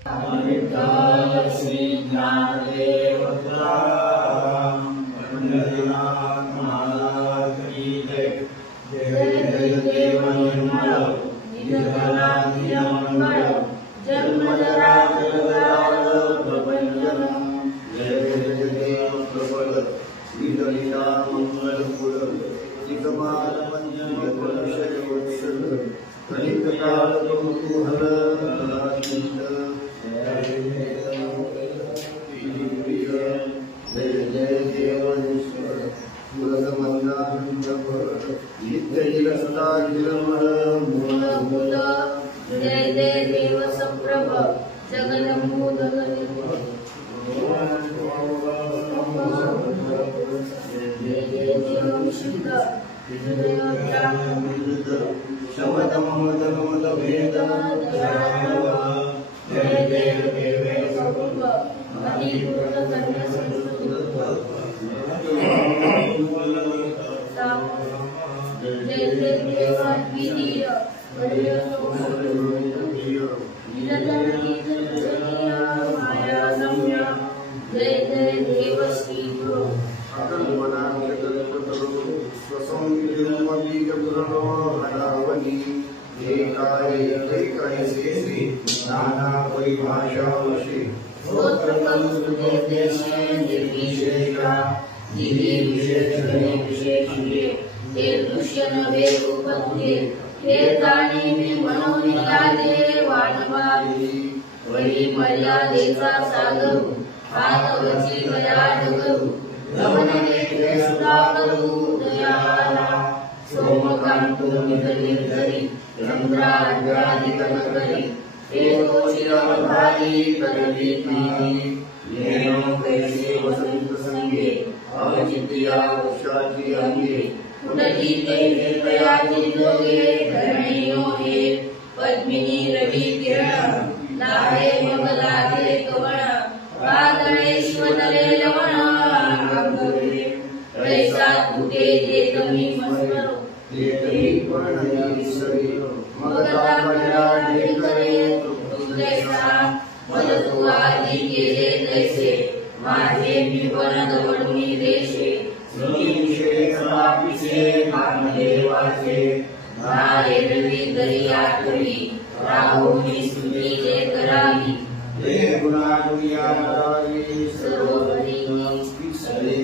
श्री ज्ञानदेव पंडितनाथ महाराज की जय। जय जय देव निर्मल निधनाधिय मंगल जन्मजरा जगदाल प्रपंचनम। जय जय देव प्रबल विदलिता मंगल कुल जितमाल मंजन कुलशय वत्सल कलित काल कुतूहल चिंत। जय जय देव ईश्वर जय जय देव संप्रभ जगदंबोदर जय जय देव विशुद्ध शमदमदमद भेद जय जय देव संप्रभ अनिपुत्र कन्या संस्कृत जय जय देव द्वितीय माया सम्या। जय जय देव श्री गुरु नाना परिभाषावशी हे दृश्य नवे उपत्ये हे जाणे मी मनोनिराले वाणवाली वळी मर्यादेचा सागर हातवची गया डगरू गमननेत्रे सुधा करू दयाला सोमकांतो निधरी चंद्राद्यादिकनगरी हे तोचिरभारी करवीती येनो कैसे वसंत संगे अवचित्या वृक्षाची अंगे कुटली ते कयाची जोगे धरणीयो हे पद्मिनी रवी किरण लाहे मग लागे कवण वादळे शिवतले लवण अंगवे रैसा तुटे जे कमी मस्मरो येते वर्णनी सरी मगता पडला ढेकरे तुझैसा मद तू आधी केले तैसे माझे विवन दवडून देशे निमिषे समापिसे कामदेवाचे एरवी दरी आठवी राहुनी स्तुती जे करावी हे गुणागुया करावी सर्वोपरी सरे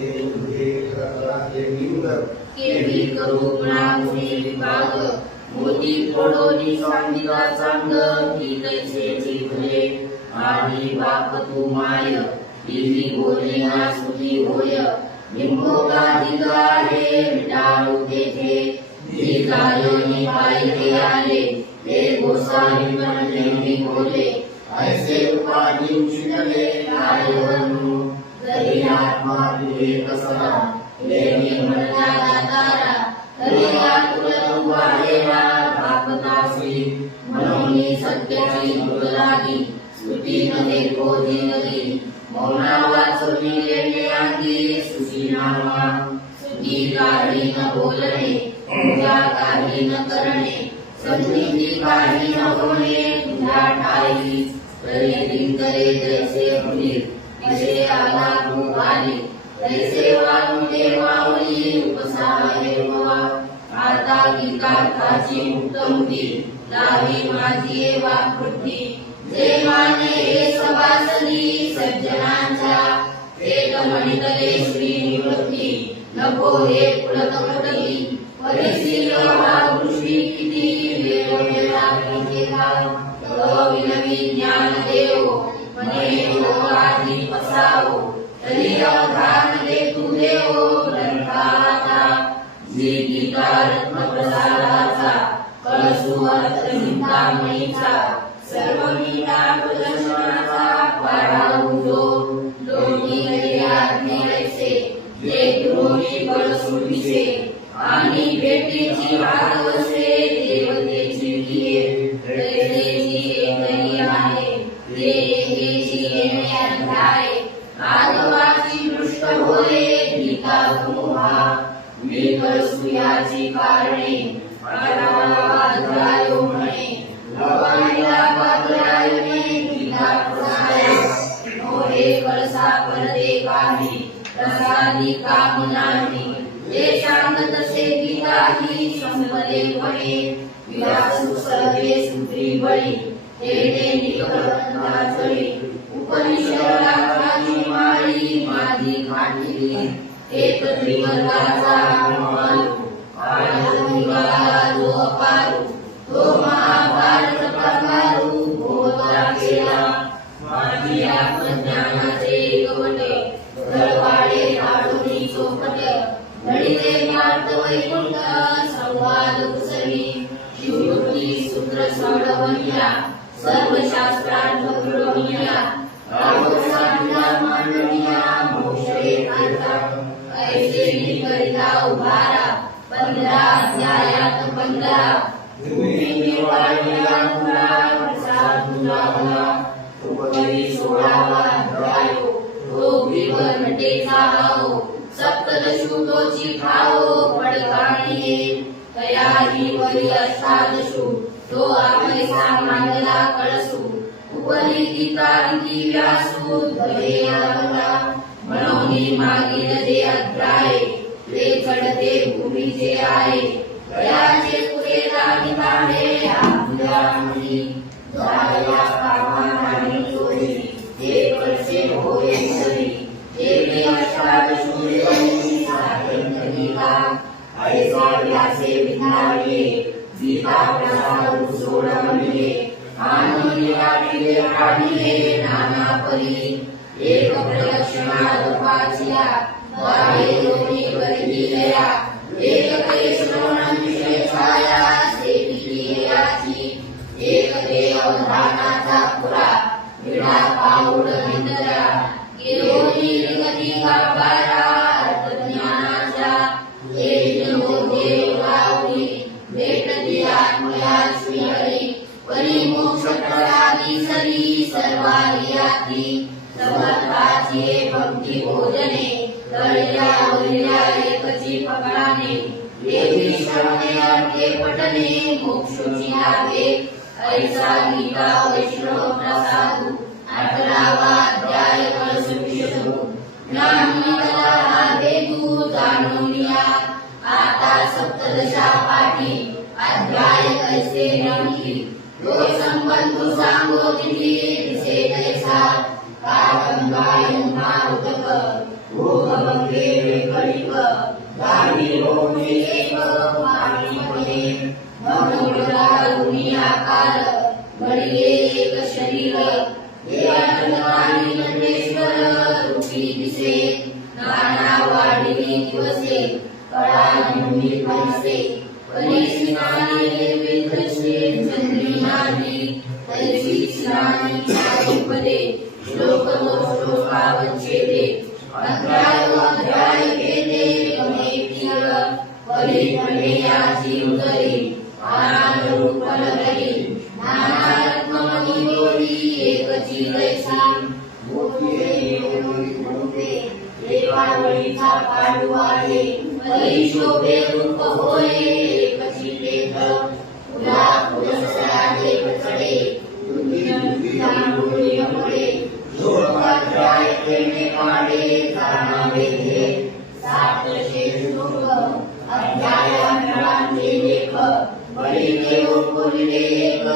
हे कराते निंदर केवी करू गुणागुणी विभाग मोती फोडोनी सांगितला चांग की तैसे जीवले आणि बाप तू माय इही बोले ना सुधी होय निंबोगाधिका हे मिटाळू तेथे निघालोनी पायथे आले हे गोसावी पण नेहमी बोले ऐसे उपाधी शिकले कार्यवरू जरी आत्मा तुझे कसला लेणी म्हणला दातारा तरी आतुर वाढेला बापतासी म्हणून सत्याची दुर्लागी स्तुती नदे कोजी नदी मौना वाचोनी लेणे आधी सुशी नामा सुधी काही न बोलणे पूजा काही न करणे संधीची काही न होणे तुझ्या ठाई तरी दिंकरे जैसे मुली असे आला तू आली तैसे वाळू देवावली उपसाहे वा आता की काठाची मुक्तमुदी लावी माझी वाकृती जे माने हे सभासदी सज्जनांच्या एक मणितले श्री निवृत्ती नको हे पुलकमटली परिशील हा दृष्टी किती वेळोवेळा केला विनवी ज्ञान देव मने योगाधी पसावो तरी अवधान दे तू देव ग्रंथाता जी गीता रत्न प्रसादाचा कळसू अर्थ चिंतामणीचा सर्व मीना प्रदर्शनाचा पाढाऊ जो लोणी आज्ञे ऐसे जे द्रोणी बळ सुटीसे आणि भेटीची आदवसे देवतेची किये तैसेची एकही आहे ते एकेची येणे अंधाय आदवाची दृष्ट होय गीता तुहा मी कळसुयाची कारणे पाढावा अध्यायो म्हणे भवानीला पात्रायणे गीता कामनाही ते सांग तसे गीताही संपले म्हणे विलासू सर्वे सूत्री बळी ते निकटनाचळी उपनिषदाची माळी माझी खाटली एक त्रिवर्गाचा मानू जो अपारू तो महाभारत प्रकारू भोवता केला माझी आत्मज्ञानाचे गवटे दळवाडे आडोनी चोपट लढिले मार्ग वैकुंठ संवाद कुसरी शिवृत्ती सूत्र सोडवल्या सर्व शास्त्रार्थ पुरवल्या रामसांना मांडल्या मोक्षे काढता ऐसे निकरिता उभारा 15 अध्यायात 15 तुम्ही निवाडल्या प्रसाद तुझा उपरी 16वा अध्याय तो विवरणतेचा हो सप्तदशु तोची खाओ पडकाणिये तयाही वरी अष्टादशु तो आपैसा मांडला कळसू उपरी गीतांती व्यासू धरे आला मनोनी मागील जे अध्याय ते चढते भूमीचे आहे तयाचे पुरे लागताळे आपल्यानी झाल्या कामाने चोरी ते कळसे होय सरी ते अष्टादशु देवांची साधनिका ऐसा व्यासे विधावे गीता प्रसाद सोडवले आनंदी वाटिले काढिले नाना परी एक प्रदक्षिणा रूपाच्या द्वारे दोन्ही करदिल्या एक ते श्रवणांविषय छाया सेविली याची एक ते अवधानाचा पुरा विडा पाऊड निंदरा गिरोनी गती गाभारा अर्थज्ञानाचा एक मोठे गावली भेटती आत्मया श्री हरी परिमोक्ष प्रसादी सरी सर्वारियाती समर्थाची भक्ती भोजने तळल्या वरल्या एकची पकडाने देवी श्रवणे अर्थे पठने मोक्षोची लाभे ऐसा गीता वैष्णव प्रसादू 18वा अध्याय कळसुविषदू ज्ञानी कला हा भेदू जाणूनिया आता सप्तदशा पाठी अध्याय कैसे नेमकी तो संबंधू सांगो तिथी दिसे तैसा काकं गायन मारुतक भूगभंगे वेकळीक गाणी होणे एक पाणी पणे मनोबलारुणी आकार घडिये एक शरीर देवाचंद्राणी नंदेश्वर रूपी दिसे नाना वाढिली दिवसे कळानुनी पैसे परिसिनाने विद्रष्टे चंद्रिनानी तैसी स्नानी चारिपदे श्लोक श्लोकावच्छेदे अध्याय भेदे गमेतीर परिपणे याची उदरी आनरूपलहरी नाना रत्नमणी गोरी एकची लैसा देवावळीचा पाडवाळे परिशोभे रूप होय एकची पेट फुला फुलसरा देव चढे दुर्मिळमुळे लोकाध्याय केले काढे जाणावे हे 700 श्लोक अध्यायांचे लेख बळीने ओपुरले एक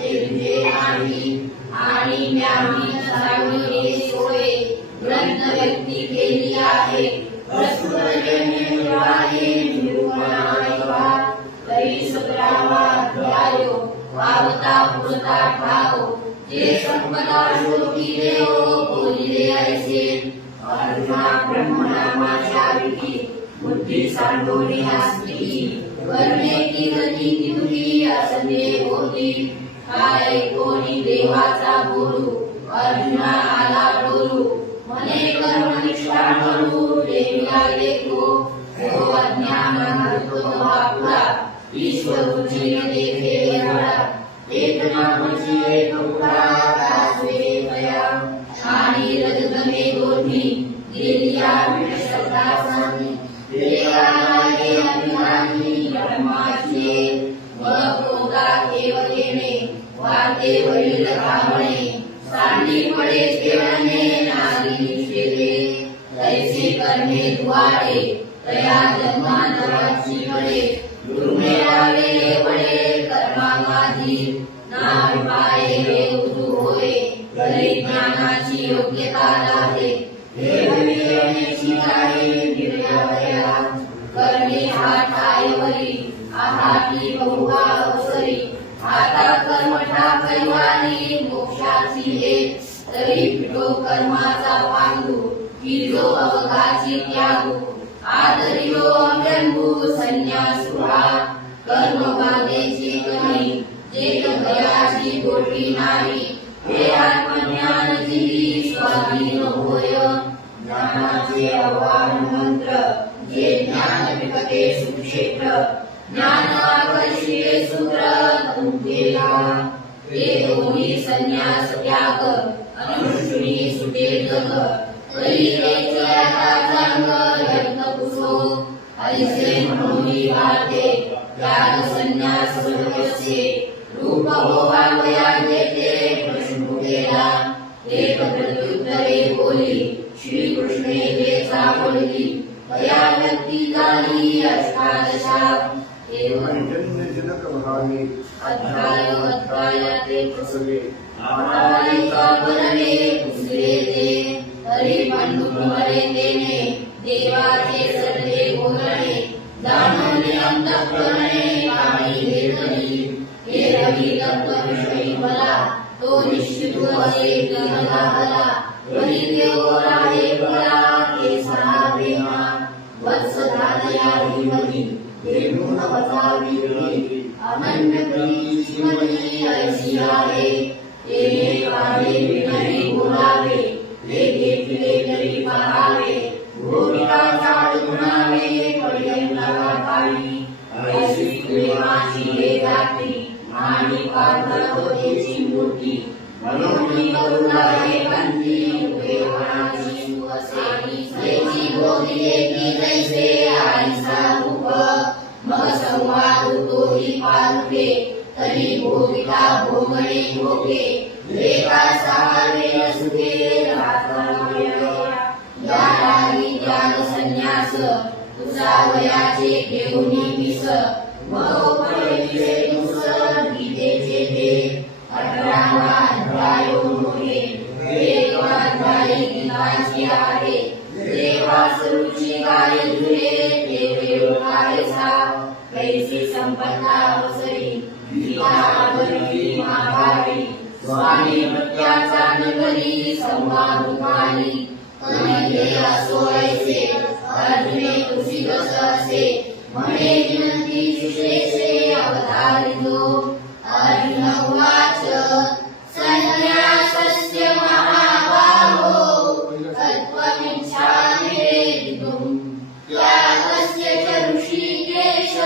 जेवले आणि ज्ञानी सांगणे सोय ग्रंथ व्यक्ती केली आहे तरी 17वा अध्याय वावता पुरता ठाव जे संपदा श्लोकी देव बोलिले ऐसे अर्जुना ब्रह्मनामाच्या विधी बुद्धी सांडोनी असली करणे की गती तिथुकी असणे होती काय कोणी देवाचा बोलू अर्जुना आला डोलू मने कर्मनिष्ठा करू देविया देखो तो अज्ञान हरतो आपला ईश्वरूची देखे एवढा एक नामची एक दासवे पया आणि रजगमे दोन्ही गेलिया विषदासानी देवालागे अभिमानी ब्रह्माचे वक्रोगा केवलेने वाते वरील कामणे सांडी पडे खेळणे नारी निषेधे तैसे कर्मे द्वारे तया जन्मांतराची फळे दुर्मिळावे वडे कर्मागाधी ना उपाये हे उजू होय तरी ज्ञानाची योग्यता लाभे हे विवेचनेची आहे निर्यावया करणे हातायवरी आहाती बहुहा अवसरी आता कर्मठा कैवारी मोक्षाची हे तरी पिठो कर्माचा पांडू की जो अवघाची त्यागू आदरिलो अव्यंगू संन्यासू हा कर्म बाधेची कमी जे भयाची गोटी नाही हे आत्मज्ञान जी स्वाधीन होय ज्ञानाचे आव्हान मंत्र जे ज्ञान विकते सुक्षेत्र ज्ञान आकर्षिते सूत्र तुमकेला हे दोन्ही संन्यास त्याग अनुष्ठी सुटे जग तरी तेचे आता चांग यत्न पुसो ऐसे म्हणून वाटे त्याग संन्यास सर्वसे रूप होवावया येते प्रश्न केला एक प्रत्युत्तरे बोली श्री कृष्णे जे सापडली तया व्यक्ती झाली अष्टादशा जनक भावे अध्यायाते प्रसंगे आवाईचा बनले पुसले ते तरी पंडुमरे तेने देवाचे सर्वे बोलणे जाणवले अंतःकरणे पाणी घेतली हे रवी तत्वविषयी मला तो निश्चित असे ज्ञानला हला वरी देव राहे फळा ते सहा प्रेमा वत्स धानया हिमती देवून वचावी अनन्य प्रीती मनी ऐशी आहे तेने काढे विनरी बोलावे ते घेतले तरी पहावे भूमिका चाळ गुणावे पर्यंता पाळी ऐशी प्रेमाची हे जाती आणि पार्थतेची मूर्ती म्हणून करुणा हे पंथी देवाची सुवसेनी त्याची बोधिले की जैसे आईचा रूप मग संवाद तोही पालवे तरी भोगिता भोगणे भोगे एका सहारे असुके यालाही त्याग संन्यास तुझा वयाचे घेऊनी विस मग पडविले मुस गीतेचे ते 18वा अध्याय मोहे एक अध्याय गीताची आहे देवा सुरुची गाय धुरे ते वेळ गायसा कैसी संपन्ना अवसरी गीता आवरली महाभारी स्वामी मृत्याचा नगरी संवादुकाली कनये असो ऐसे अर्जुने तुझी कस असे म्हणे विनंती शिष्येचे अवतारितो अर्जुन उवाच संन्यासस्य महाबाहो तत्त्वमिच्छामि वेदितुम् त्यागस्य च ऋषिकेश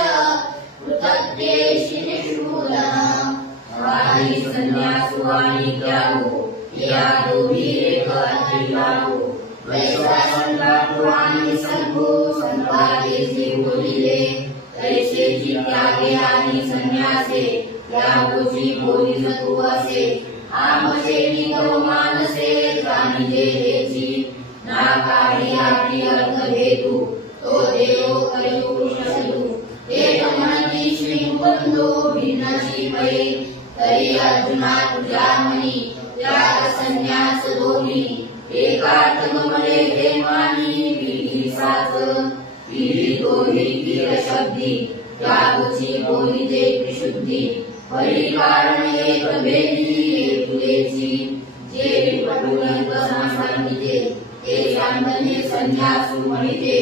पृथक्तेषि निषूदनम् काही संन्यासु आणि त्यागो या दोन्ही एक अतिलागो वैसा संतापो आणि संभो संतादेशी बोलिले तैसे जी त्यागे आणि संन्यासे त्यागोची बोलिज तू असे आमचे निगम मानसे जाणिले तेची ना काही आधी अर्थ हेतू तो देव करू शकू एक म्हणती श्री बंधो भिन्नची पै तरी अर्जुना तुझ्या मनी त्याग संन्यास दोन्ही एकात्म मने हे मानी विधी साच विधी दोन्ही तीर शब्दी त्यागची बोली दे त्रिशुद्धी परी कारण एक भेदी हेतुची जे पटून कसा सांगिते ते सांगणे संन्यासू म्हणिते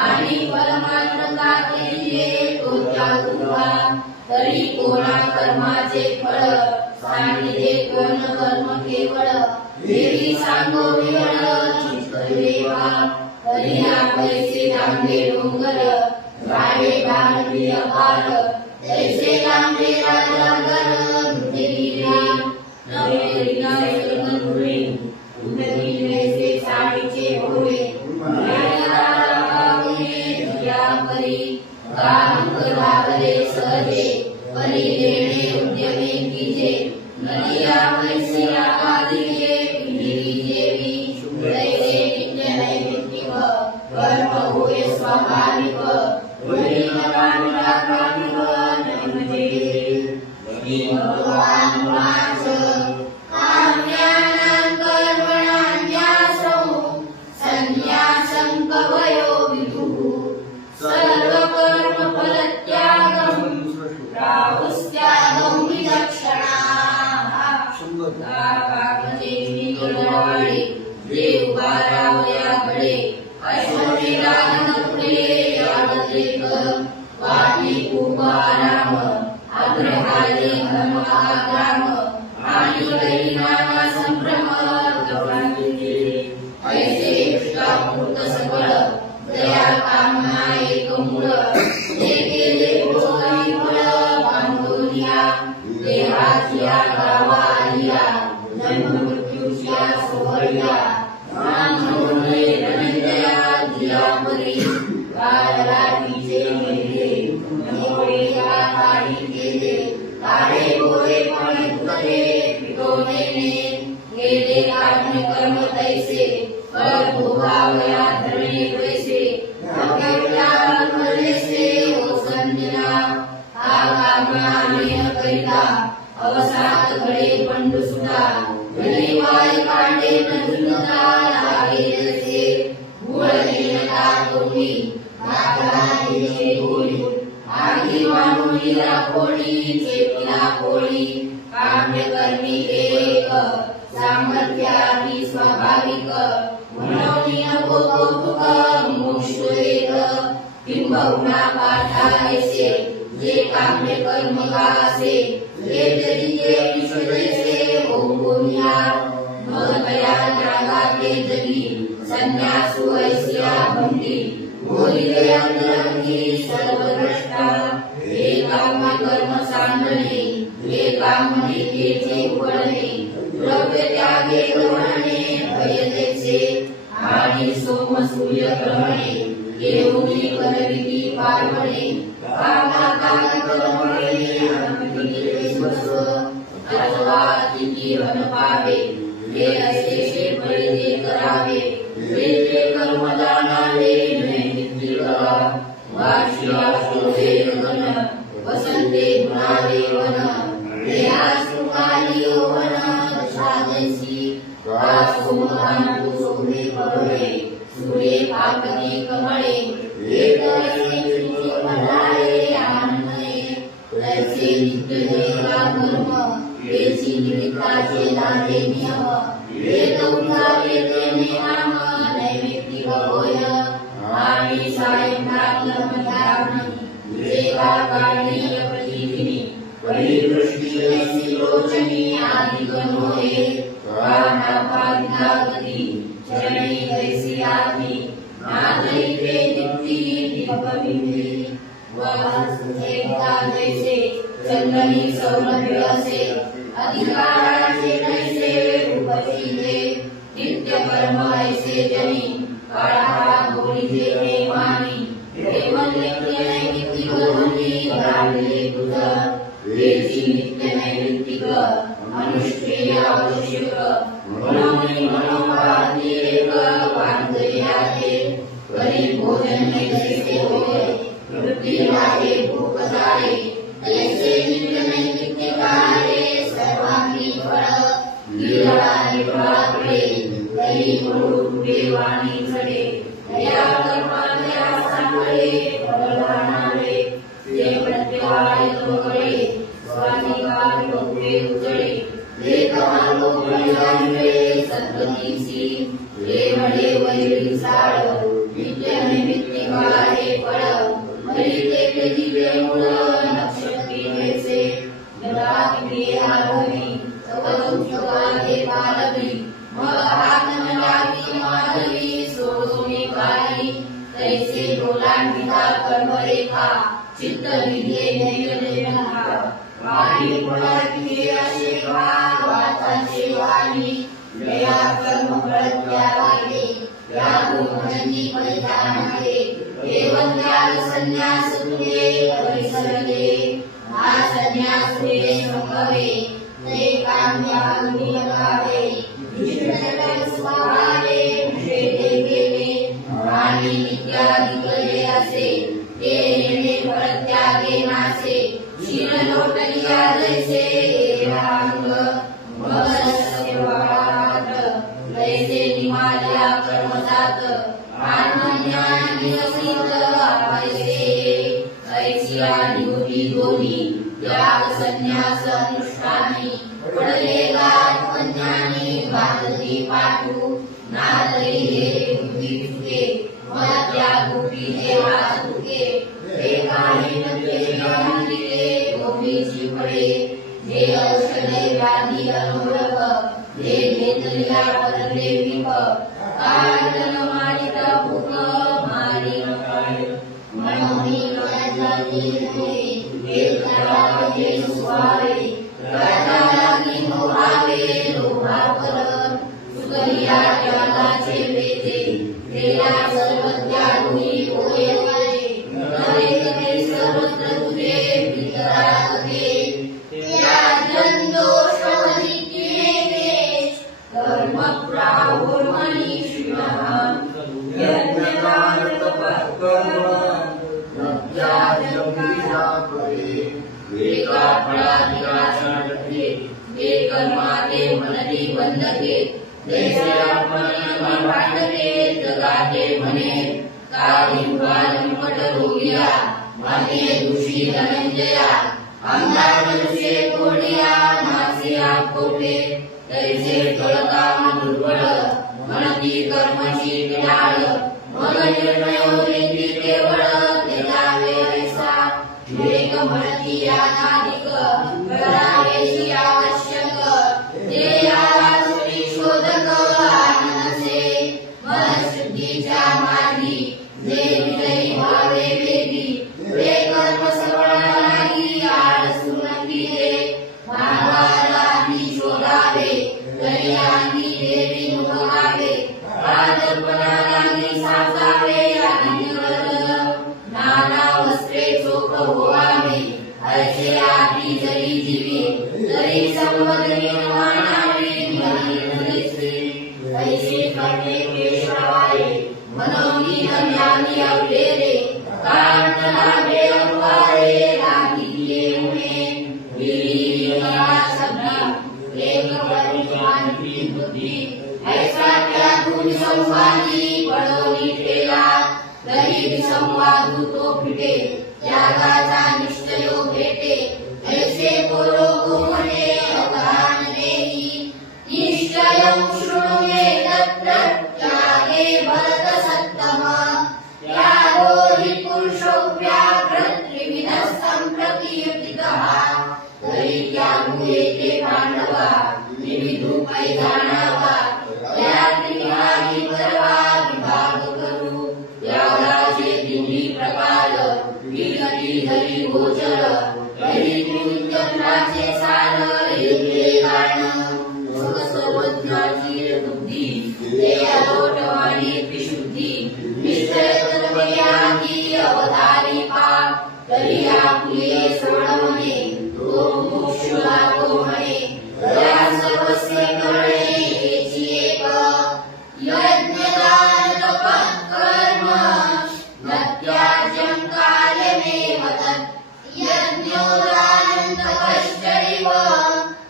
आणि परमात्मा केले तो त्यागुवा तरी कोणा कर्माचे फळ सांगिते कोण कर्म केवळ देवी सांगो विवळ चित्तदेवा तरी आपैसे लांबे डोंगर राहे भारतीय पार तैसे लांबे राजागर पृथ्वीला नवे विनाय जगन्मुळे उदरी वैसे साडीचे भोळे परी काम करावले सहजे परी देणे उद्यमे कीजे नदिया वैसिया आदिये पिढी देवी तैसे नित्य नैमित्तिक सर्वानुवाच काम्यानां कर्मणान्यासौ संन्यासं कवयो विदुः सर्वकर्मफलत्यागं प्राहुस्त्यागं विचक्षणाः काकादेवी गणवाडे देव बारावयाकडे ऐश्वर्यराजनपुरे यादते कर वाटी कुमाराम अग्रहारी धर्मग्राम आणि कैनाना संभ्रम कपालिके ऐसे कृष्णामूर्त सकळ दया कामना एक मूळ ते गेले भोगरी फळ बांधोनिया देहाच्या गावालिया जन्म मृत्यूच्या सोहळ्या नामोने रणजया दियापरी काळरात्रीचे मेले मोळेया काही केले काळे गोळे पाणी उतरे पिटोनेने गेले काढणे कर्म तैसे फळ भोगावया धरणे वैसे अकेल्या मरेसे ओ संजना हा कामनाने करिता अवसात घडे पंडू सुटा गरीवाई कांडे नजुनता लागे जसे गुळ नेता तोंडी भाकरा दिले गोळी आगी मानून हिरा कोळी चेपिला कोळी काम्य कर्मी एक सामर्थ्याची स्वाभाविक म्हणून नको कौतुक मोक्ष एक किंबहुना पाठायसे जे काम्य कर्म गासे जे जरीचे विश्वजैसे होऊनिया भगतया त्यागाते जगी संन्यासु ऐसिया भंगी बोलिले अंतरंगी सर्वद्रष्टा हे काम्य कर्म सांडणे हे कामनिकेचे उघडणे द्रव्य त्यागे ग्रहणे भयदेचे आणि सोम सूर्य ग्रहणे केवली करविती पार्वणे कामाकागतमणे अनुमतीने स्वस्व अथवा तिथी पावे हे असे परिधे करावे हे कर्मदानाले नैमित्तिक करा वार्षिया शोधे गण वसंते गुणावे वन देहासुकाली यौवन दशादशी कासोमकांतु शोभे पडळे सूर्ये पापती कमळे एकरसे चिंची मल्हारे आनंदये तैसे नित्य देवा कर्म वेची निमित्ताचे लागे नियम वेद उठावे तेने नाम नैमित्तिक होय आणि सायंकाळ मध्याह्नी देवा काळी प्रतिदिनी परिदृष्टी ऐसी लोचनी आदि गणोये कानापादिनागती चरणी ऐसी आधी नादईते दीप्ती दीपबिंदी वासुदेवता जैसे चंदनी सौरभ्य असे अधिकाराचे कैसे उपशीले नित्य कर्म ऐसे जनी काळा गोळीचे प्रेमानी प्रेमनित्य नैमित्तिक धनी राहिले तुझ वेची नित्य नैमित्तिक अनुष्ठेय आवश्यक मनोनी मनोभाती एक वांदयाते करी भोजन जैसे होय वृत्ती लागे भूक जाळे तैसे नित्य नैमित्तिकारे सर्वांगी फळ गिराणी फळाकडे तरी गुरु देवाणी चढे दया कर्माच्या साकडे फळदानावे ते प्रत्यवाय तोकडे स्वाधिकार लोके उजळे ते कमालो फळांवे सद्गतीसी हे म्हणे वैरी साळ नित्य नैमित्तिकारे फळ हरिते दिवे मूळ नक्षत्री जैसे जगाती आधवी सवदुष्टवादे पालवी मग हात न लागी माधवी सोडोनी काळी तैसे डोलांविता कर्मरेखा चित्त विधे नैवेद्यहा वाणी फळाची असे वाचाचे वाणी दया कर्म फळत्या लागे या गुणनी परिधानाले देवन त्याग संन्यास तुले परिसरले हा संन्यास तुले संभवे ते काम्याग्नी लगावे विष्णुजटल स्वभावे भेदे गेले आणि नित्याधिकले असे ते नेणे फळत्यागे नासे शिरण लोटलिया जैसे रांग मगरस्य वाळात जैसे निमाल्या कर्मजात आत्मज्ञानी निरसित आवायसे ऐसिया निवृत्ती दोन्ही त्याग संन्यास अनुष्ठानी पडलेला आत्मज्ञानी भारती पाठू नादरी हे बुद्धी चुके मला त्या गोपी देवा चुके हे काही नके गांधीले गोपीची फळे जे औषधे व्याधी अनुरक हे घेतल्या परले विप काढन मारित भूक मारी मनोनी लोण्याची हे करावे हे सुवावे करावी मोहावे लोभावर सुकरिया त्यागाचे वेचे तेला सर्व त्यागुनी होय नवे कथे सर्वत्र तुझे पितरागते त्याजन दोष अधिकेते कर्म प्राहुर्मणी श्रीमहान यज्ञदान तपकर्म कर्माते मनदी बंधके जैसे आपण वाटते जगाते म्हणे काही लंपट रोगिया मागे दुषी धनंजया अंगारचे कोडिया नासिया कोठे तैसे कळकाम दुर्बळ मनती कर्मची विडाळ मन निर्णयोरी केवळ तेजावे ऐसा विवेक म्हणती अनाधिक करावेशी आवश्यक ते याला सुरी शोधक आनंदसे मनशुद्धीच्या मार्गी जे विजयी व्हावे वेगी ते कर्म सबळ नाही आळसू नकी रे भावाला शोधावे तरी अंगी देवी मुखावे आदर्पणाला साजावे नाना वस्त्रे चोख होवावे ऐसे आधी जरी जीवी तरी संवदनी मानावे ऐसे करणे पेशवावे मनोनी धन्यानी अवलेरे कांतलावे अववारे रागी दिये उमे विरिया शब्दी एक परिमाण की बुद्धि ऐसा क्या तुम संवादी पडोनी ठेला तरी संवादू तो फिटे त्यागाचा निश्चय भेटे ऐसे बोलो म्हणे अवधान देही निश्चयं शृणुमे तत्र त्यागे भरत सत्तम त्यागो हि पुरुषो व्याघ्र त्रिविधः संप्रकीर्तितः तरी त्यामुळे ते पांडवा विविधू पै जाणावा त्या त्रिविधाही करवा विभाग करू त्यागाचे तिन्ही प्रकार विगती धरी गोचर तरी कृत्यत्राचे सार येथे जाण सुख सर्वज्ञाची बुद्धी ते अलोटवाणी विशुद्धी निश्चय कर्मयागी अवधारी पाप तरी आपले सोडवणे तो मोक्षला तो म्हणे त्या सर्वस्य करणे हेची एक यज्ञदान तपकर्म नत्याज्यं कार्यमेव तत् यज्ञोदानं तपश्चैव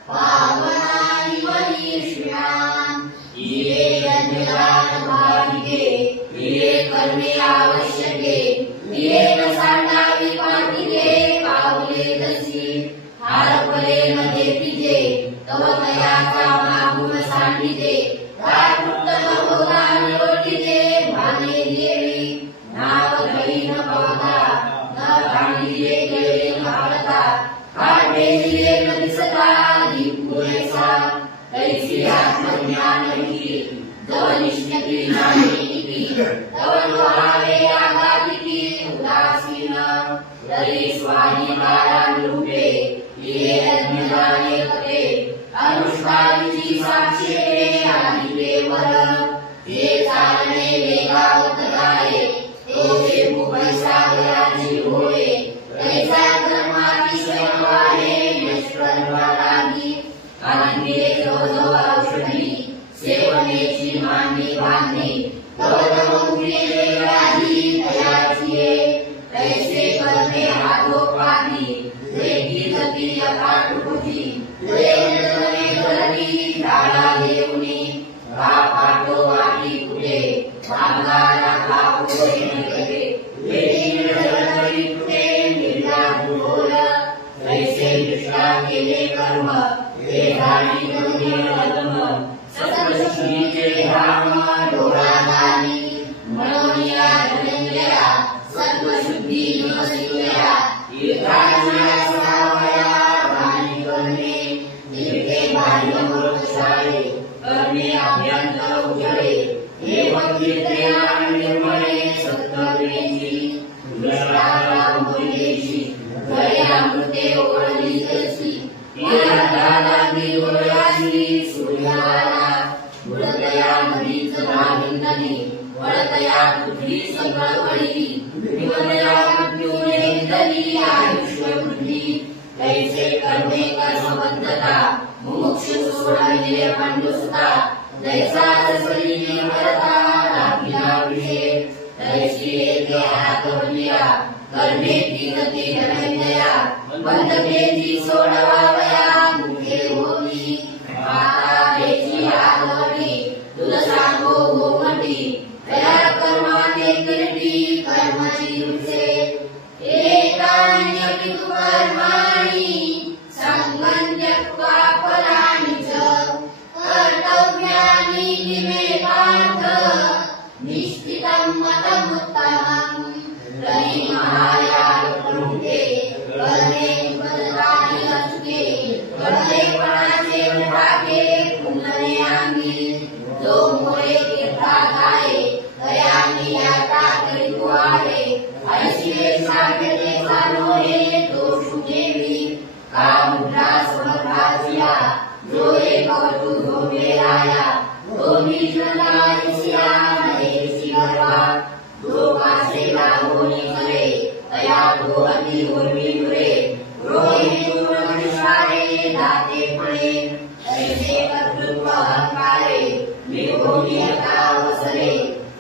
पावनानि मनीषिणाम् ये यज्ञदान भाविके ये कर्मे आवश्यके ये न सांडावी पाठिके पावले तसी हारपले न देतिजे तव तयाचा मागून सांडिते उत्तम भोगान लोटिते भाने देवी नाव घरी न पावता न भांडिले गेले न आवडता हाडेले न दिसता दीपुरेसा तैसी आत्मज्ञान ही जव निष्ठती नामी तव लोहावे आगादिकी उदासीन तरी स्वाधिकारानुरूपे ये अज्ञाने कते अनुष्ठानाची साक्षी आदिदेवर ते चालणे वेगावत जाये तोचे भूपैसागराची होय तैसा कर्मातिशय वाढे यशकर्मालागी आदिते जवळ औषधी सेवनेची मांडी बांधली तवमुखी राधी तयाची तैसे करणे हातोपाधी देखी काटुपती जयने धरणी झाडा देऊनी का पाठो वाटी कुठे कामगारा कापुरे नगरे वेळी धरणी कुठे निर्ला भूगोल कैसे निष्ठा केले कर्म हे झाली गंभीर अधम सत्सुशीचे धाम डोळादानी मनोनिया धनंजया सत्वशुद्धी नमस्कृया ईर्षाज्ञा सावया वाणी करणे निर्ते बाह्य मूर्तशाळे करणे अभ्यंतर उजळे हे भक्तीर्थे आणि निर्मळे सत्कर्मेची दुष्टाला मुलीशी जया मृते ओळली जशी निराधारांनी ओळाशी सूर्याला बुडतया नदीच धावी नदी वळतया पृथ्वी सगळवळी निवदया मृत्यूने विदली आयुष्य वृद्धी कैसे करणे कर्मबद्धता मुमुक्षु सोडले पांडुसुता जैसा रसलीने करता राखिला विषय तैसी येते आत्मनिया करणे तीनती धनंजया बंधकेची सोडवावया मुखे होती आता याची आदवडी तुला सांगो गोमटी तयार कर्माने करती कर्माची रुचे एकान्य पितु कर्माणि संगं त्यक्त्वा फलानि च कर्तव्यानि निमे पार्थ निश्चितं मतमुत्तमम् रहि महायाग प्रमुखे करणे पदतानि अचुके कर्तेपणाचे विभागे पुनरे अंगी जो मोरे तीर्था जाये तयानी याता करितो आहे ऐशिले सागरे सानोहे दोषु देवी कामुद्रा स्वभाजिया जो एक वटु धोबे आया तो बीजलायसिया महेशी गरवा जो कासेला होनी करे तया तो अति उर्मी दुरे रोहे चूर्णनिशारे दाते पडे ऐसे कर्तृत्व अहंकारे निगोनियता अवसरे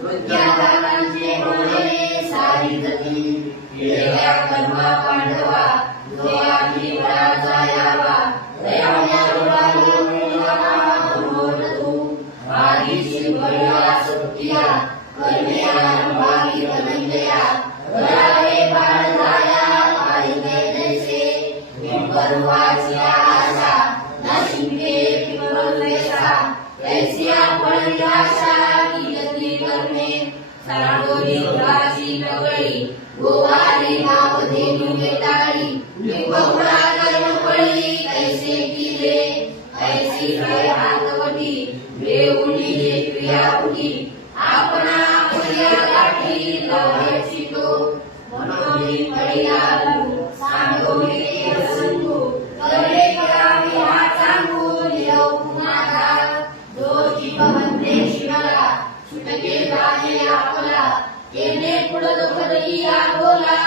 विद्यादानांचे बोलणे सारी जती केल्या कर्म पांडवा जो आधी बळाचा यावा दयामया आधी शिवया सत्या कर्मे आरंभागी धनंजया करावे बाळ जाया पायी जैसे विपरुवाची आशा नशिंके विपरुवेशा ऐसी आपण आशा की गती करणे साडोरी उदासी नगळी गोवारी नाव देनु बेताळी विपहुळा कर्म पळी कैसे किले ऐसी काय हातवटी देऊनी क्रिया उठी आपणा आपल्या गाठी लावायची तो मनोनी पडिला सांगोनी असंतू करे करावी हा सांगू निरव कुणाला जो जीवनते शिवला सुटके जाणे आपला येणे पुढं दुखदई आगोला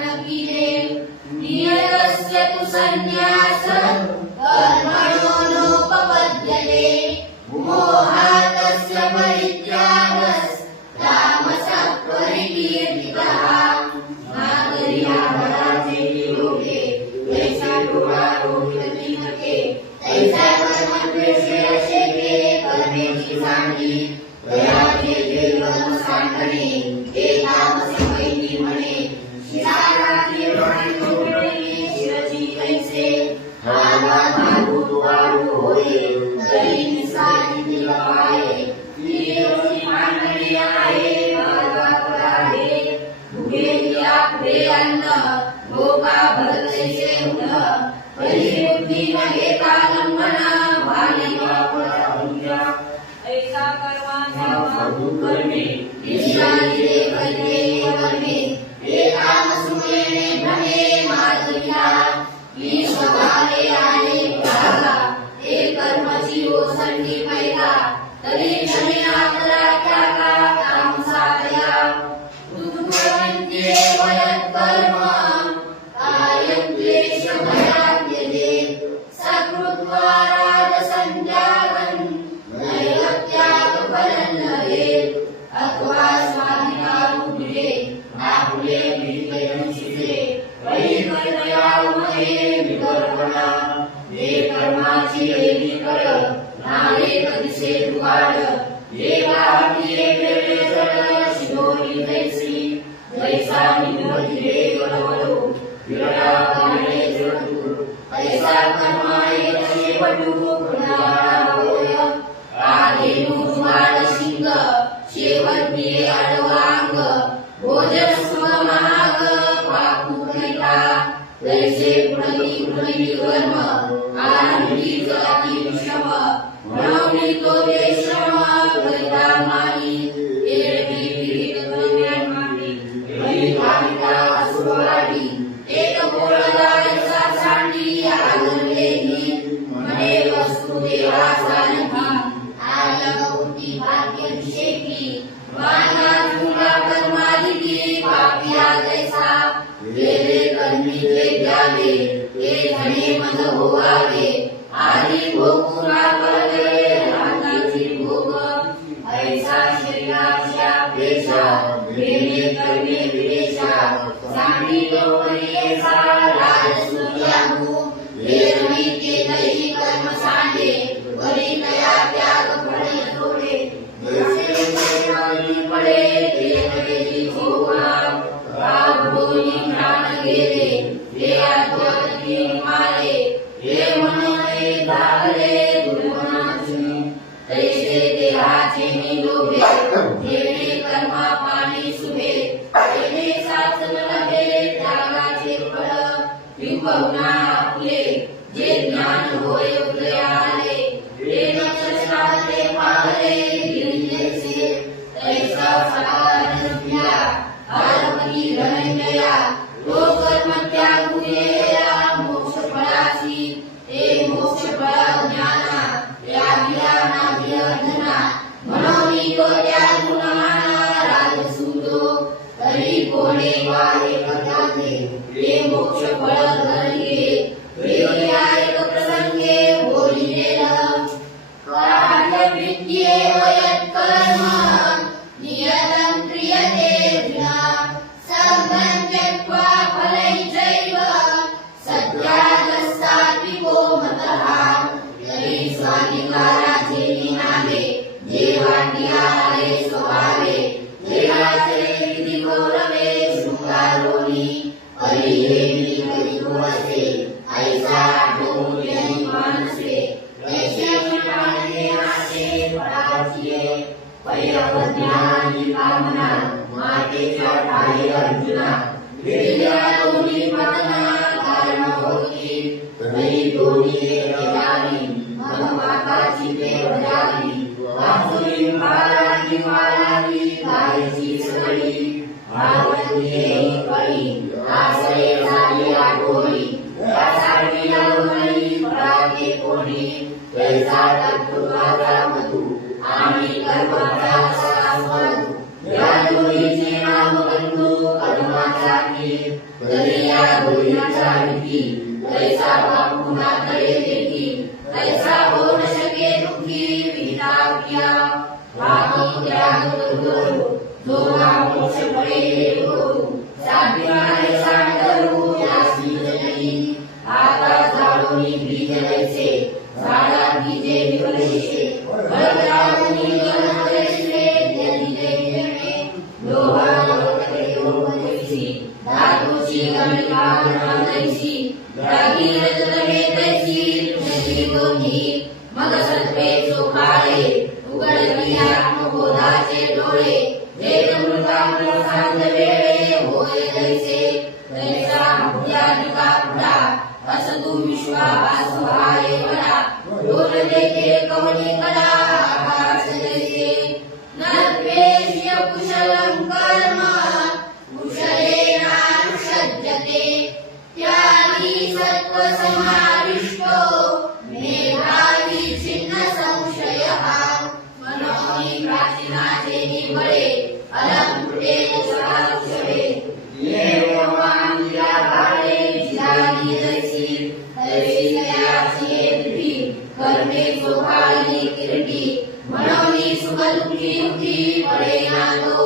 नकीले नियतस्य तु संन्यास कर्मणो नोपपद्यते मोहातस्य परित्यागस् तामसः परिकीर्तितः नागरिया भराचे लोके ऐसा डोळा रोहित नके ऐसा कर्मद्वेषे अशेके कर्मेची सांडी दयाचे जीवन सांडणे ते तामसी मैनी म्हणे शिरारात्री वाणी डोळणी शिरची कैसे हावा मागू वाळू होई तरी निसारी निलवाये ती मांडणी आहे मार्गावर आहे भुगे दिया पुढे अन्न भोगा भरतैसे उन तरी बुद्धी न घेता लंबन भाली वापरा ऐसा कर्माचा मागू करणे निशाली करणे करणे एकाम सुमेने भणे माधुर्या ईश्वराले आले भागा एक कर्मची ओसंडी पैदा तरी क्षणे आपला त्यागा काम साधया तुझवंते वयत कर्म कायम क्लेश भयाद्यते सकृत्वा राजसंत्यागं नैवत्याग फलं लभेत् अथवा स्वाधिकारुढे आपुले विजयं शिरे वैकर्मया उमये विकर्मण देवी कर नारे कदिसे दुवाड एका हाती वेळे जळ शिदोरी जैसी जैसा निमती रे गलवलो विरला पाणे जळतू ऐसा कर्माये शेवटू पुन्हा होय आगे नुजवाड सिंग शेवटी आडवांग भोजन सुमहाग पाकू कैला जैसे पुढली कर्म आनंदी जाती विषम म्हणून तो देशम करिता मानी एरवी पीडित कल्याण मानी हरी भाविका असुरवाडी एक बोलला ऐसा सांडी आगलेही मने वस्तू देवा सानकी आला उठी भाग्यभिषेकी वाना तुला कर्माधिकी पापिया जैसा गेले कर्मी जे द्यावे ते धने मज भोगावे आधी भोगुना करले राताची भोग ऐसा शरीराच्या पेशा गेले कर्मे विदेशा सांडी लोकरी ऐसा राजसूयाहू एरवी के तई कर्म सांडे वरी तया त्याग फळे थोडे जैसे प्रेमानी पडे ते तरी भोगा बोली प्राण गेले ते आत्महत्ये मारे हे म्हणणे दागले दुर्गुणाची तैसे देहाचे निलोभे तेने कर्मा पाणी सुभे तेने साचन लभे त्यागाचे फळ विभवना आपले जे ज्ञान होय उदयाले ते नक्षत्राले पाहले गिरिजेसे तैसा साकार नव्या आरपती धनंजया तो कर्म त्यागुयेला मोक्ष फळासी ते मोक्ष फळ ज्ञाना त्यागिया नागी अर्धना म्हणून तो त्यागुण माना राजसूदो तरी कोणे वाहे करताते ते मोक्ष फळ धरिये प्रिया एक प्रसंगे बोलिलेलं कार्यवृत्ये वयत् कर्म नियतं क्रियते विना संगं त्यक्त्वा फलैश्चैव सत्यागस्सात्विको मतः तरी स्वाधिकाराचे निनादे देवाज्ञाले स्वभावे देवाचरे विधी गौरवे शृंगारोनी परिहेमी परिगुणसे ऐसा डोंबियनी मानसे ऐसे प्राणने आशे फळाचिये पैरवज्ञानी कामना मातेच्या ठाई अर्जुना वेल्या दोन्ही पतना कारण होती तरी दोन्ही एकानी मनमाताची ते बजावी वासुरी मारावी मारावी गायची सवडी पार्वती येई कळी आसळे झाली आठवणी त्यासाठी लावणी फळाचे कोणी तैसा तत्त्वाचा मधू आणि कर्माचा शाश्वत या दोन्हीचे नाम बंधू कर्माचा नीर तरी या दोन्हीचा रीती तैसा बापुना तळे देखी तैसा हो न शके दुःखी विहिताव्या भागी त्याग करू जो मोक्ष फळे करू साध्याने सांडरू यासी जनी आता झाडोनी बीज जैसे झाडा बीजे विवलेशे फळग्रामनी गणदेशे जनिले जने लोहावतरे ओपदेशी धातुची गणिका गणदैशी रागी रजतमे तैसी तुझी दोन्ही मग सत्वे चोखाळे उघडली आत्मबोधाचे डोळे वेदमृतांतर सांग वेळे होय तैसे तैसा मुक्त्याधिका पुढा असतु विश्वास भाये वडा डोल देखे कवनी कला आकाश जैसे नर्वेश्य कुशलं कर्म कुशलेनानुषज्यते त्यागी सत्त्व समाविष्टो मेधावी छिन्न संशयः मनोनी प्राचीनाचे निबळे अलम फुटे सहाक्षरे येवान या भाडे जिलानी जैसी तैसी तयासी एवढी कर्मे चोखाळली किरटी मनोनी सुख दुःखी युक्ती पडे नातो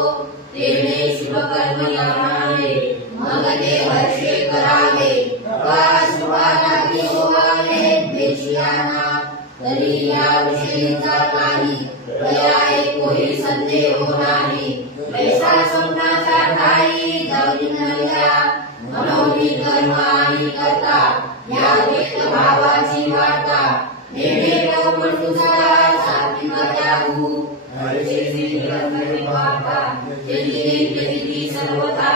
तरी याविषयीचा काही दया कोही संदेह नाही. पैसा स्वप्नाचा ठाई जाऊन नव्या मनोनी कर्म आणि करता या व्यक्त भावाची वार्ता नेणे पण तुझा सात्विक त्यागू हरिची ग्रंथी वार्ता जली सर्वथा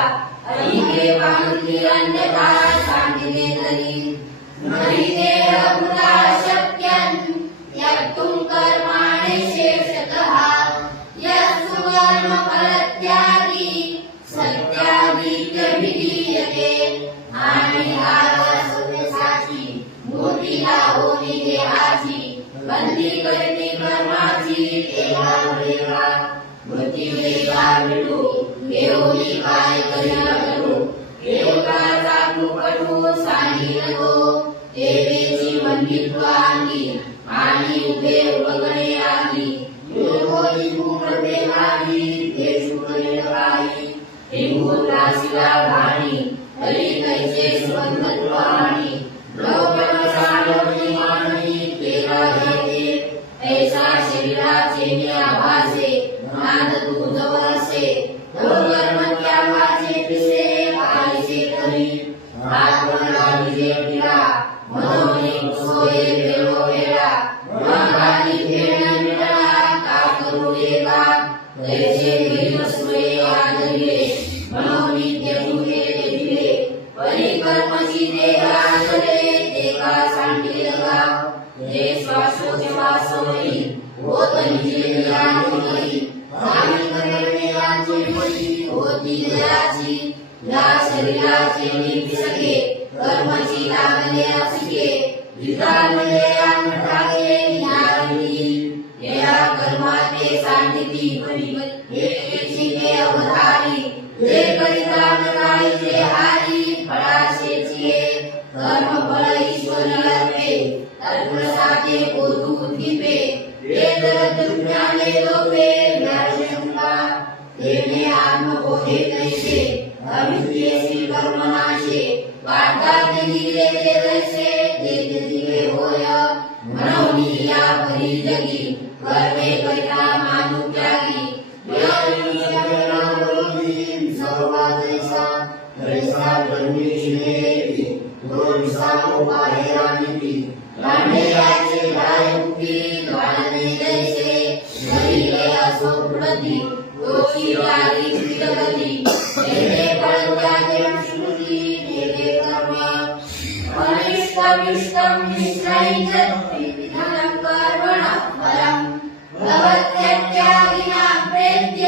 अहिके पांती अन्यथा सांगितले तरी नाही ते अभूता शक्यं यत्तुं कर्माणि शेषतः यस्तु कर्म फलत्यागी सत्यादित्य विधीयते आणि आवासव्यसाची मूर्तीला होती देहाची बंदी करते कर्माची तेव्हा वेळा मृत्यू वेगा मिळू घेऊनी काय करिना करू देवताचा कृपटू सांगितलो देवेची मंडित्वांगी आणि उभे उभगणे आगी योगोनी पूर्णदेवानी देशु करिणकाई हिंगून राशीला भाणी हरी कैसे सुबंधत्वानी लोकमसालोनी तेरा येते ऐसा शरीराचे आभासे नाद तू जवळसे कर्म त्यागाचे पिसे पाहिजे तरी आत्मला विजय दिला मनोनी सोये वेळो वेळा मागानी फेडण मिळा का करू एका कैसे विरसवे आदरिले मनोनी तेजुगे दिले परिकर्मची देगा करे देगा सांगितला जे श्वासोच्छवासोई होत निजे यानुई आम्ही करणे यांची मती होती दयाची या शरीराचे निसके कर्मची लागले असिके विधानले अन्नटाके न्यायी या कर्माते सांगिती हे शिके अवधारी जे करिता नकाईचे हारी फळाशेची कर्म फळ ईश्वरी अर्पे तत्प्रसादे कोतू दीपे ज्ञाने लोपे व्याशंका तेने आत्मबोधे कैसे अविद्येसी कर्मनाशे वार्ताते दिले ते वैसे ते दिले होय मनोनी या परी जगी कर्मे करिता मानु त्यागी तैसा परमेश्वरे गुरुसा उपायरानिती लांडेयाचे गायमुखी द्वारने जैसे शरीरे असो पुढती दोषी रागी विदगती तेने फळत्यागे श्रुती तेने कर्म अनिष्टमिष्टं निश्चयित विधानं कर्मणः फलम् भवत्यत्यागिना प्रेत्य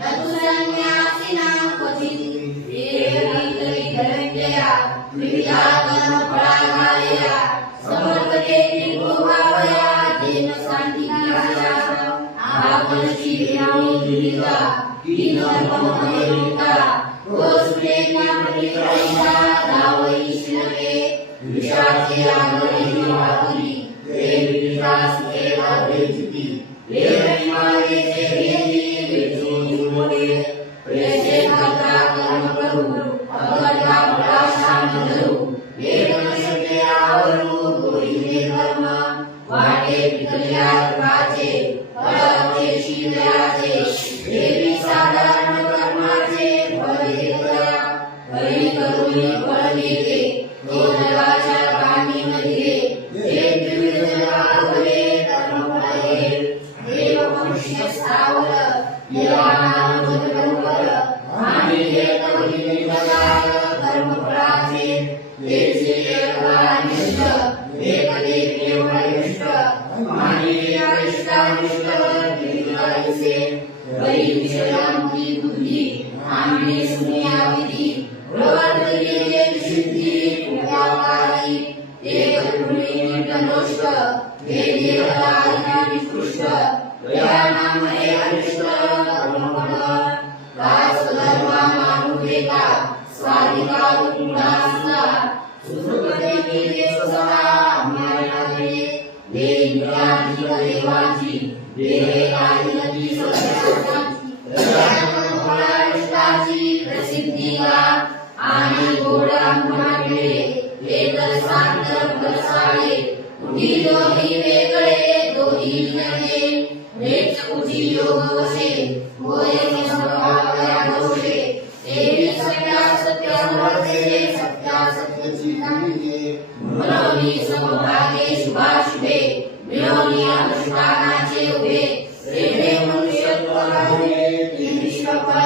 न तु सन्न्यासिना क्वचित् एवं धनञ्जया विविधा कर्मफलाकालया समर्पते निर्भोभावया तेन शान्तिराया आपनशी विनामुदिता दीनधर्ममययुक्ता गोस्प्रेज्ञापरिग्रहिता धावयिष्यते विशाखे आगरी वागरी ते विशासुते वागरेचिति लेवनिमाले से भेदी विचूजुमोरे प्रेसे भद्रा कर्म प्रभु अगर्गा बड़ा शान धरू वेदन शक्य आवरू गोरीने कर्म वाटे पिकल्या कर्माचे फळाचे शीलयाचे देवी साधारण कर्माचे फळ घेतल्या हरी करुणी फळ घेते तो जगाच्या कामीमध्ये जे विविध जगावरे कर्म फळे देव मनुष्य स्थावर देवानाम बदलवर आणि एक कर्म फळाचे तेचे अनिष्ट एक केवळ इष्ट आणि अनिष्टानिष्ट विविधांचे वरी विषयांची बुद्धी आणि शून्याविधी प्रवर्तनीय सिद्धी पुण्याकारी एक गुणी नष्ट हे देवता निकृष्ट दयानामये अनिष्ट कर्मफळ दास धर्मा मानु देता स्वाधिका उदासना सुखदे देवसहा मायाने देवाची देवाची देवाची सत्याची फळाष्टाची प्रसिद्धीला आणि गोडा म्हणाले वेद सांतर फलसाळे उठी दोही वेगळे योगवशे होय समभावया दोषे देवी सत्या सत्यावरते सत्या सत्यचिन्तानिते मनोनी समभागे शुभाशुभे मिळवणी अनुष्ठानाचे उभे रेणे मनुष्यत्वाने निष्फळ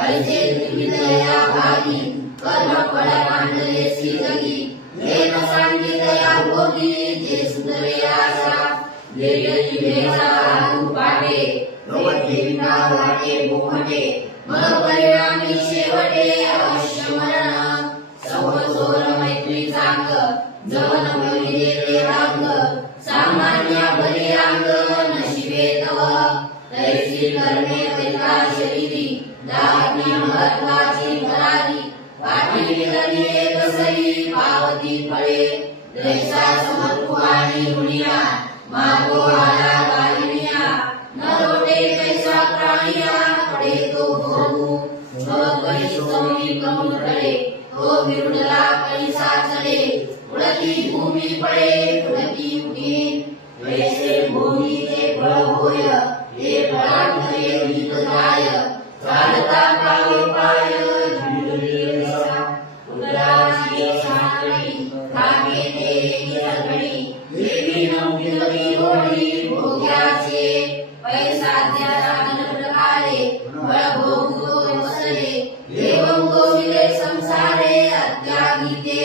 ऐसे त्रिविधया भागी कर्मफळ मांडलेसी जगी हे न सांगितया भोगी जे सुंदरे आशा देवी भेसा पाटे नवते विना वाटे मोहटे मन परिणामी शेवटे अवश्य मरण संवत्सर मैत्री चांग जवन भविले ते रांग सामान्य भरी अंग नशिबे तव तैसी कर्मे वैता शरीरी दाहनी महत्वाची भरारी पाठी करी एक सरी पावती फळे दैसा समर्पु आणि गुणिया मागो आला गालिनिया न रोटे कैसा प्राणिया पडे तो भोगू भगवरी सोमी कमून तळे तो विरुडला कैसा चढे उडती भूमी पडे उडती उडी वैसे भूमीचे फळ होय हे फळांतरे गीत गाय चालता पावे पाय झुंजली रसा उदराची साखळी धागे ते निरखडी देवी नवमी होळी भोग्याचे पैसा त्याचा प्रकारे फळ भोगतो वसरे देवं गोविले संसारे अत्यागीते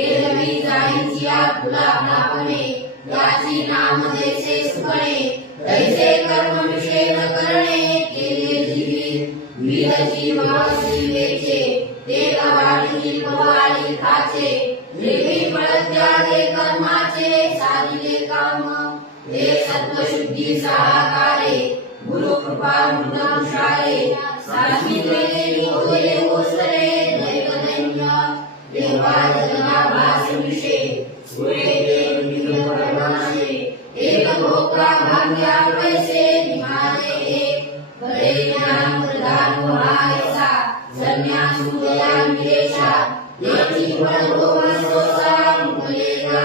एरवी जाईची फुला फुलापणे याची नाम देसे सुकणे तैसे कर्म विषेण करणे केले जीवी विरची वासी वेचे ते गवाडी पवाडी खाचे देवी फळत्यागे कर्माचे साधिले काम हे सत्वशुद्धी सहाकारे गुरु कृपा मुद्दांशारे साधिले होये ओसरे दैवदैन्य देवा जना भास विषे सुरे देव निरवनाशे एक भोका भाग्या पैसे निमाने एक बडे ज्ञान प्रधान व्हायचा संन्यास उदया विदेशा याची फळो सोसा मुकलेला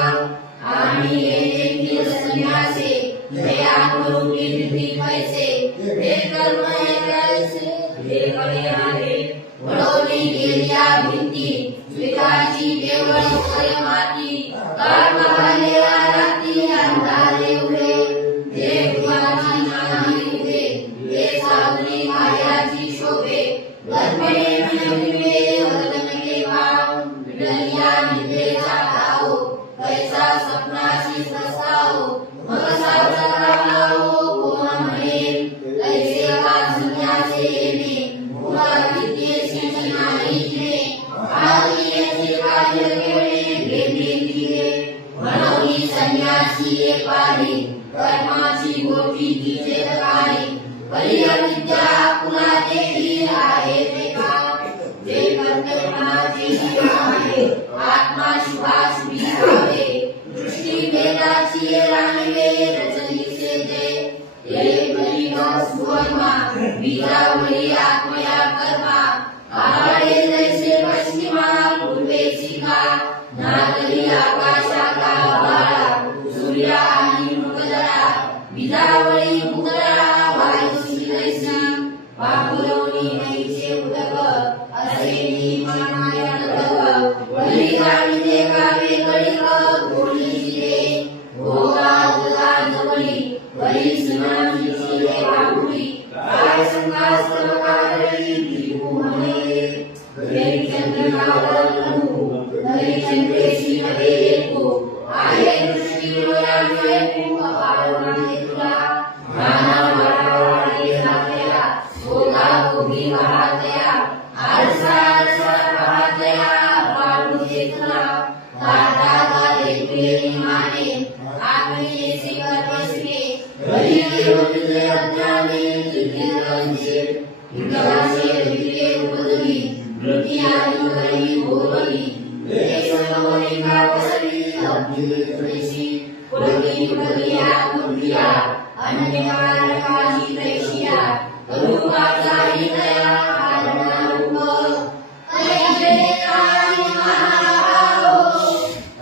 आणि येथे संन्यासे दया करू किती पैसे हे कर्म ऐकायचे हे कडे आहे वडोली गेल्या भिंती विकाची केवळ उभय माती कर्म झालेला राती अंधारे उडे देवाची नाही उभे हे सावली मायाची शोभे गर्भणे मिळविले वदनके भाव विडलिया निद्रेचा भाव कैसा स्वप्नाशी प्रस्ताव मग सावधानावो कोण म्हणेल कैसे का संन्यासे येणे मुळा विद्येशी नाही जिणे आदियेचे कार्य केले घेणे दिले म्हणून संन्यासी पारी कर्माची गोटी तिचे तकारी परी अविद्या पुन्हा देही आहे ते का जे कर्तव्याची आहे आत्मा शुभाशुभी भावे दृष्टी भेदाची राणवे रचनीचे जे एक बरी सुवर्मा बीजावळी आत्मया कर्मा आडे जैसे पश्चिमा पूर्वेची का नागरी आकाशाला बाळा सूर्या आणि मृगजळा बीजावळी भूतळा वायुशी जैसी पापुरवणी नैचे उदक असे नियमाया नदव वरी जाणीने कावे गडिक गोळी जिरे भोगा उदा जवळी वरी सिनाची शिरे बाहुली काय संघास्तव कादळी दिवू म्हणे घरी चंद्रनावर नभू घरी चंद्रेशी नवे एकू आहे दृष्टी डोळ्यांचे ऐकू अपारवाने तुला नाना वाडावाडे जातया भोगा भोगी वाहतया आरसा आरसा पाहतया वाढू देखला दादा दादे तुले माने आत्मीयेचे कर्मस्मे घरी देवते अज्ञाने जिज्ञासे विकासे विके उपदवी वृत्ती आणि घरी भोगली देशोनी कावसरी अब्दुल प्रेशी कुलकी कुलकिया कुलकिया अन्यकारकाची प्रेशिया रूपाचा हृदया आनंदरूप कैसे काळी महाभाव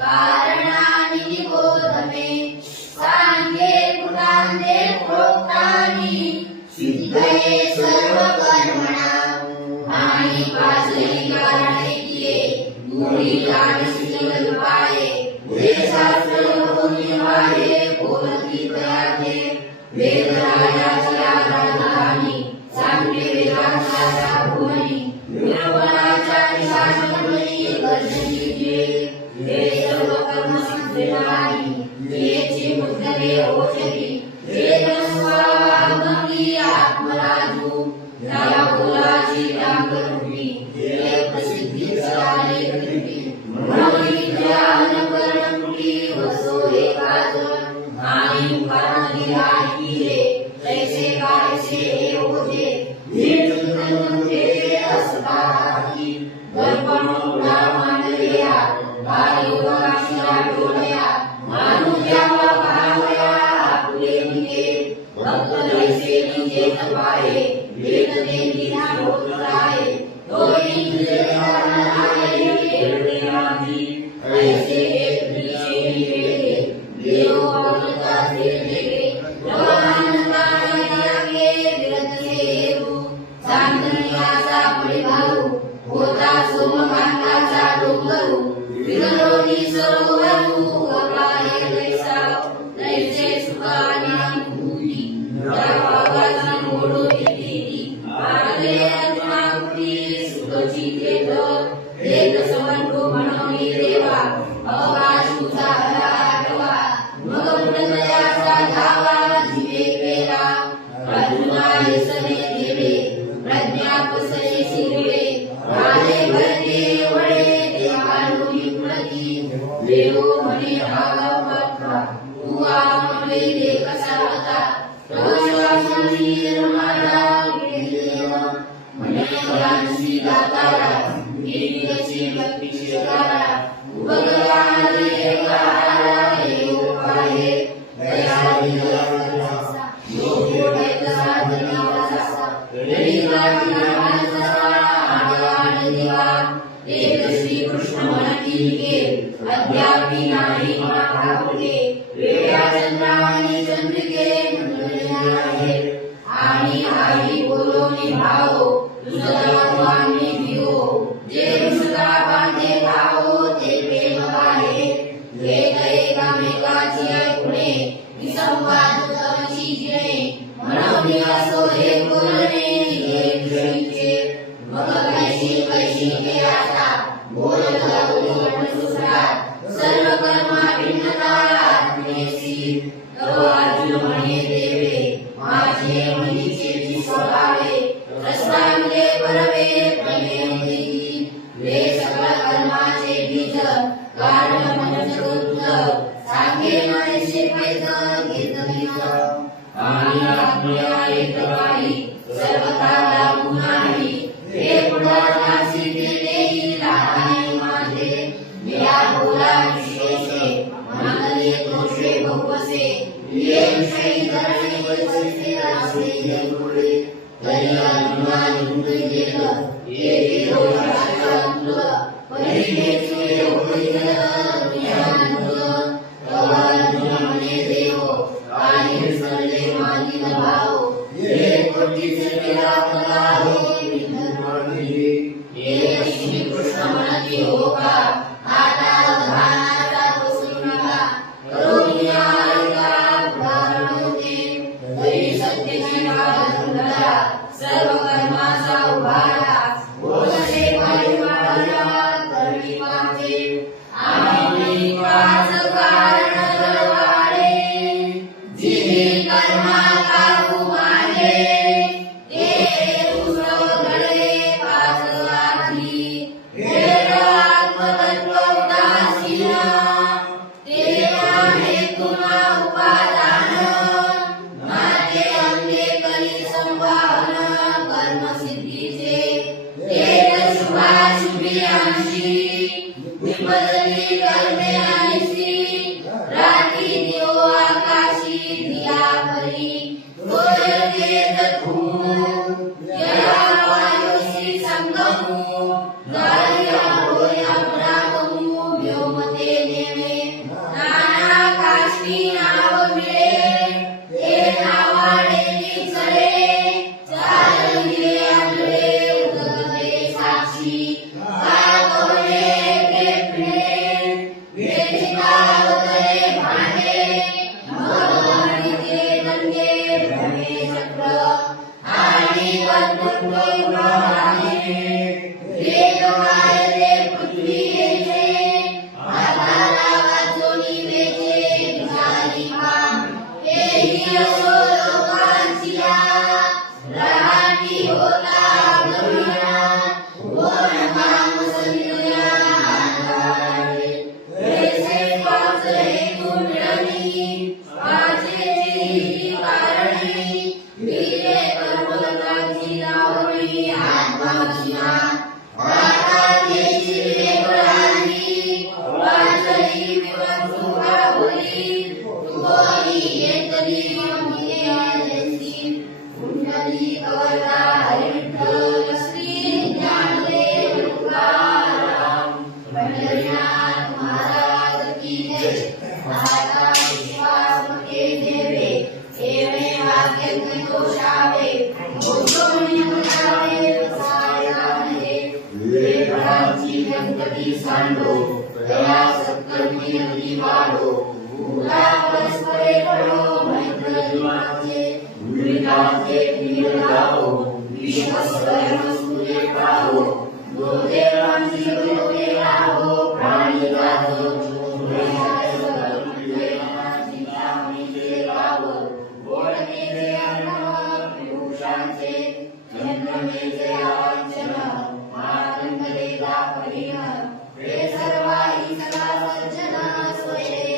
कारणानि निबोधमे सांगे पुराणे प्रोक्तानि आणि पाचही कारणे किये दूरी आणि शील पाये हे शास्त्र निर्वाहे बोलती प्रयाते वेदराजाची आराधनानी सांगते वेदांताच्या भुवनी निर्वणाच्या निशाचरणी गर्जनी जे हे सर्व कर्म सिद्ध नाही येची मुद्दे ओचरी हे नस्वागमनी आत्मराजू या बोलाची रांगरूपी हे प्रसिद्धी झाले कृती म्हणून ध्यान करंती वसो एकाच आणि मुखामध्ये आणि किरे तैसे कायसे हे ओझे निर्चिंतनते असताही दर्पण उडा मांडल्या बालयोगाक्षरा डोळ्या मानुष्या पाहावया आपले निके भक्त तैसे निजे तपाये वेदने निधा होताये तोही निजे ऐसे एक विषय निवेदे देव अमृता से देवे जवानता यागे विरत से हेतु चांदण्याचा परिभाऊ होता सोमकांताचा डोंगरू विरलोनी सरोवरू अपाये कैसा तैसे सुखाने अनुभूती त्या भावाचा मोडो येती आले आत्माकुती सुखची केत समंतो म्हणून देवा अवकाश तुझा आठवा मग हृदयाचा धावा जीवे केला अर्जुना यसने देवे प्रज्ञा पसरे शिरवे आले भरते वळे देवानुनी पुढती देवो म्हणे आगमका तू आमले दे कसा होता प्रवासानी निर्माणा देवा म्हणे ज्ञानशी दातारा गिरीची भक्ती शिकारा उभगवाने एकारा योग आहे दयाळी दयाळसा योग्य वैतसा धन्यवादसा गणिताची नामाचा आडवाड दिवा एक श्री कृष्ण म्हणती के अद्यापि नाही महापुरे वेळा चंद्रावणी चंद्रिके मंडळी आहे आणि आई बोलोनी भाव तुझवानी भियो जे सुद्धा बांधे भावो ते प्रेम आहे एक एकामेकाची ऐकणे विसंवाद तवची जिणे म्हणून असो हे बोलणे हे विषयीचे मग कैशी कैशी के आता बोलत बोलत सुसरा सर्व कर्मा भिन्नता आत्मेसी तव अर्जुन म्हणे देवे माझे मनीचे स्वभावे रस्तांगे परवे प्रेमेती वे सकल कर्माचे बीज कारण पंचभूत सांगे नैसे पैद घेतलीत आणि आज्ञा एक काही सर्वथा लागू नाही हे पुढाची देई लहाने माझे मिया बोला विशेषे मनले दोषे बहुवसे ये विषयी धरणे वैसे असे जगुळे तरी अर्जुना निघून गेलं एके दोषांतुल परिहेचे होईल ज्ञानतुल तव अर्जुन म्हणे देव काही विसरले मानिल भाव ये कोटीचे केला मला हे विधर्मणी ये श्री कृष्ण म्हणती हो का आता धानाचा बसू नका करून या तरी सत्यची धरा सर्व कर्माचा उभारा बोलसे परिवारा करणी मागे आणि पाच कारण जळवाडे जिने कर्मा काबू मांडले ते पुस्तक घडले पाच आधी वेद आत्मतत्व उदासीन ते आहे तुला उपादान माझे अंगे कली संभावना कर्म सिद्धीचे ते शुभाशुभी अंशी विपदली कर्मे आणसी रात्री दिवो आकाशी दिया परी गोरते तत्भूमो यया वायुसी संगमो गाया होया प्रागमो व्योमते नेमे नाना काशी नाव मिळे ते नावाडे निचळे चालले आपले उदगते सा कुंडली अंबिके जयंती कुंडली कवरदा हरी विठ्ठल श्री ज्ञानदेव तुकाराम पंढरीनाथ महाराज की जय आता विश्वास के देवे एवे वाक्य दोषावे गोषोणी मुलावे सायाने वेदांची गणपती सांडो दया सत्कर्मी अति वाढो भूला परस्परे पडो मैत्र जीवाचे विविधांचे प्रिय लावो विश्वस्वयं सूर्य पाहो दो देवांची दोते लाहो प्राणी जातो सर्वाही सदा सज्जन स्वयं